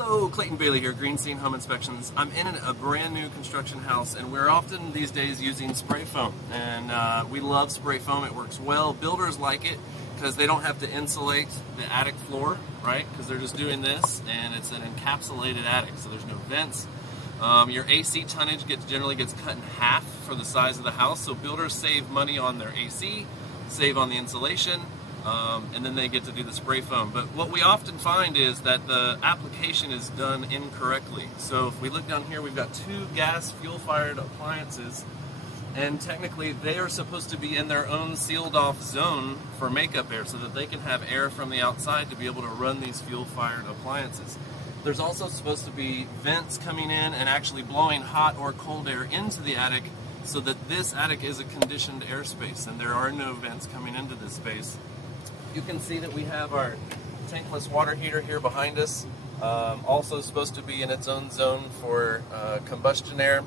Hello, Clayton Bailey here, Green Scene Home Inspections. I'm in a brand new construction house, and we're often these days using spray foam. And we love spray foam. It works well. Builders like it because they don't have to insulate the attic floor, right? Because they're just doing this, and it's an encapsulated attic, so there's no vents. Your AC tonnage generally gets cut in half for the size of the house, so builders save money on their AC, save on the insulation, and then they get to do the spray foam. But what we often find is that the application is done incorrectly. So if we look down here, we've got two gas fuel-fired appliances, and technically they are supposed to be in their own sealed-off zone for makeup air so that they can have air from the outside to be able to run these fuel-fired appliances. There's also supposed to be vents coming in and actually blowing hot or cold air into the attic so that this attic is a conditioned airspace, and there are no vents coming into this space. You can see that we have our tankless water heater here behind us, also supposed to be in its own zone for combustion air.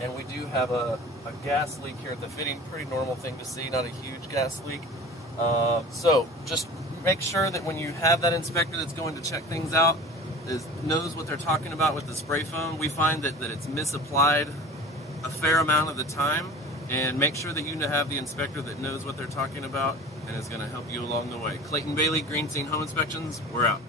And we do have a gas leak here at the fitting, pretty normal thing to see, not a huge gas leak. So just make sure that when you have that inspector that's going to check things out, knows what they're talking about with the spray foam. We find that it's misapplied a fair amount of the time, and make sure that you have the inspector that knows what they're talking about and is going to help you along the way. Clayton Bailey, Green Scene Home Inspections, we're out.